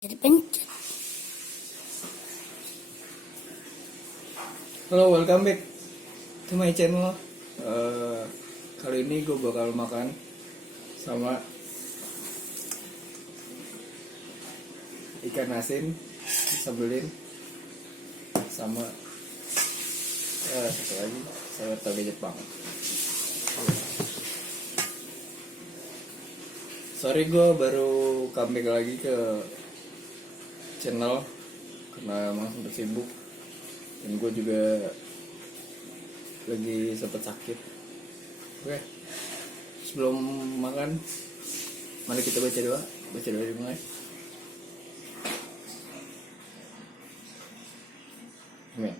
Jadi pencet. Halo, welcome back to my channel. Kali ini gue bakal makan sama ikan asin disambelin sama satu lagi sayur toge Jepang. Sorry, gue baru comeback lagi ke channel karena emang sempat sibuk dan gue juga lagi sempet sakit. Oke, sebelum makan mari kita baca doa dimulai. Amin.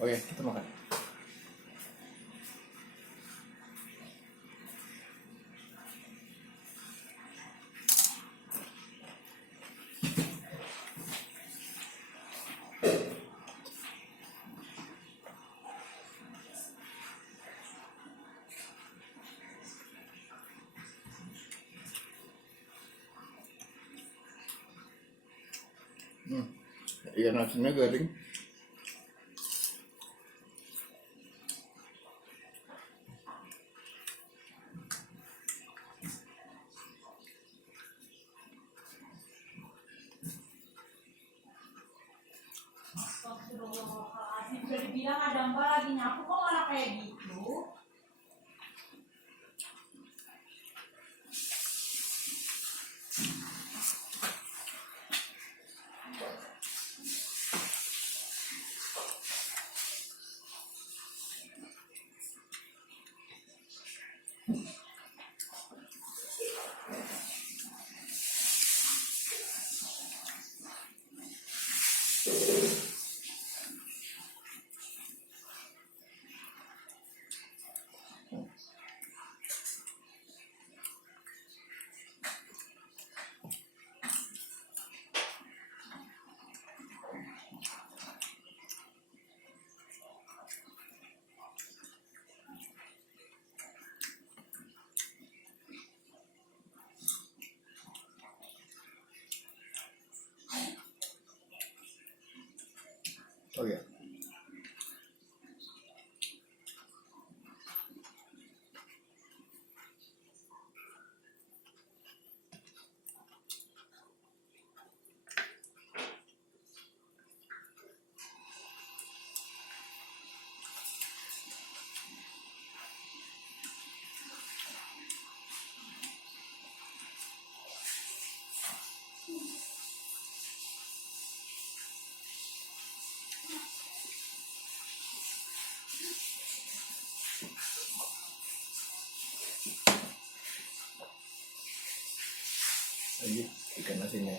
Oke, kita makan. Iya, nasinya garing. Astagfirullahaladzim, udah dibilang ada mbak lagi nyapu kok malah kayak gitu. Oh ya. Lagi ikan asinnya.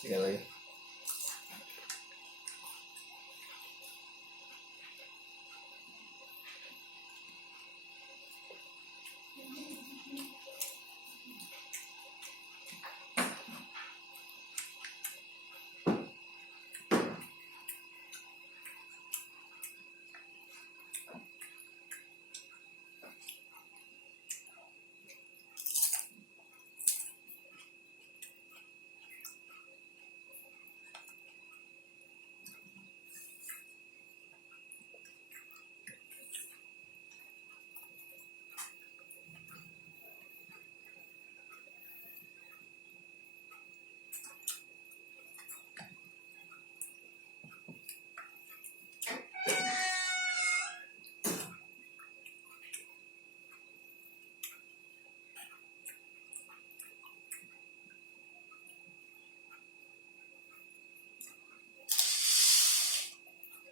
Sekali lagi.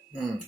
Hmm.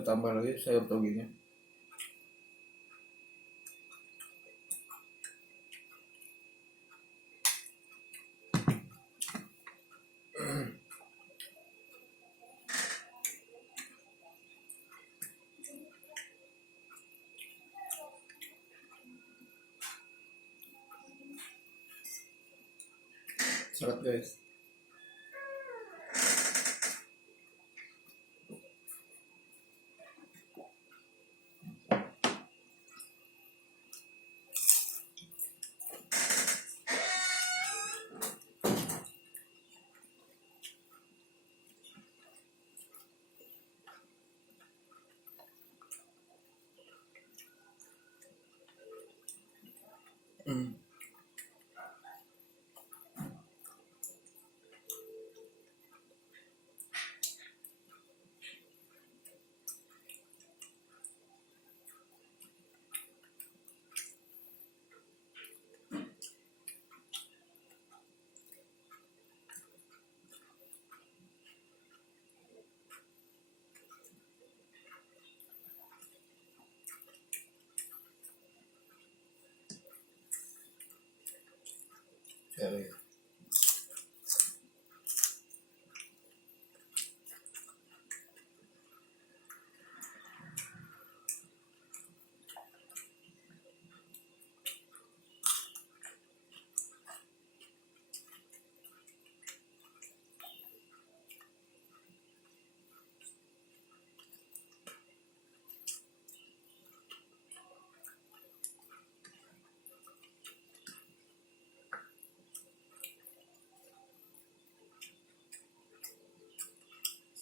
Saya tambah lagi sayur toginya. Seret guys. Cari.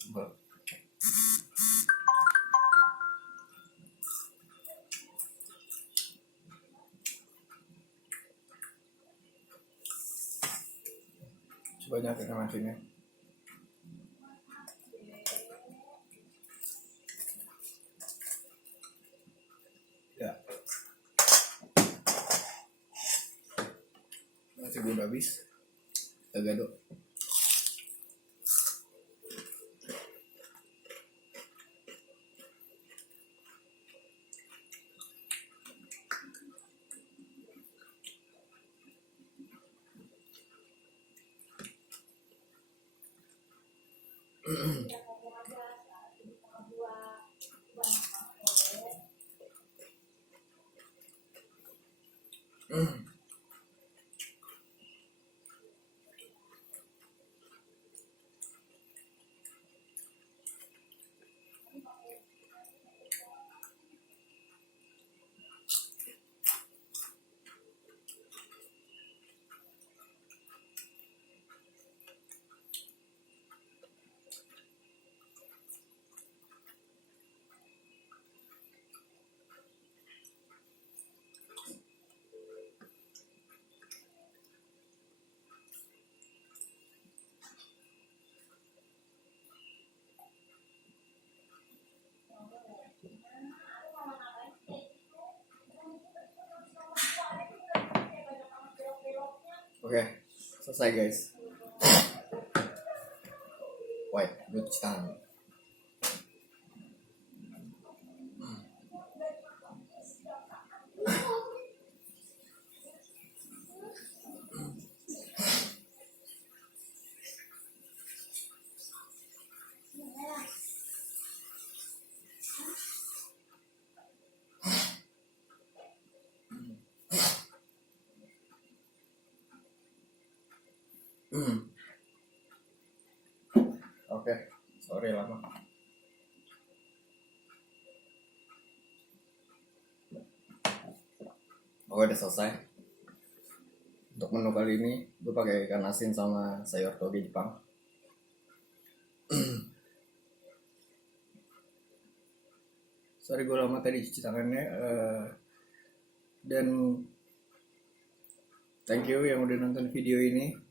Coba. Coba nyakin nasinya. Ya. Nasi gue udah habis. Kita gadok. Oke, selesai guys. Wait, gue cuci tangan. Oke, sorry lama. Oke, udah selesai. Untuk menu kali ini gue pakai ikan asin sama sayur toge Jepang. Sorry gue lama tadi cuci tangannya. Dan thank you yang udah nonton video ini.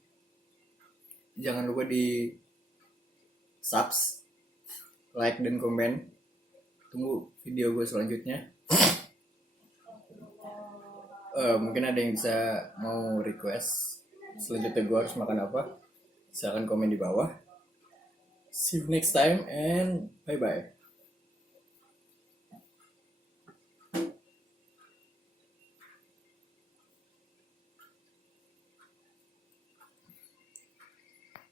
Jangan lupa di subs, like dan komen. Tunggu video gue selanjutnya. Mungkin ada yang bisa mau request selanjutnya gue harus makan apa, silahkan komen di bawah. See you next time and bye bye.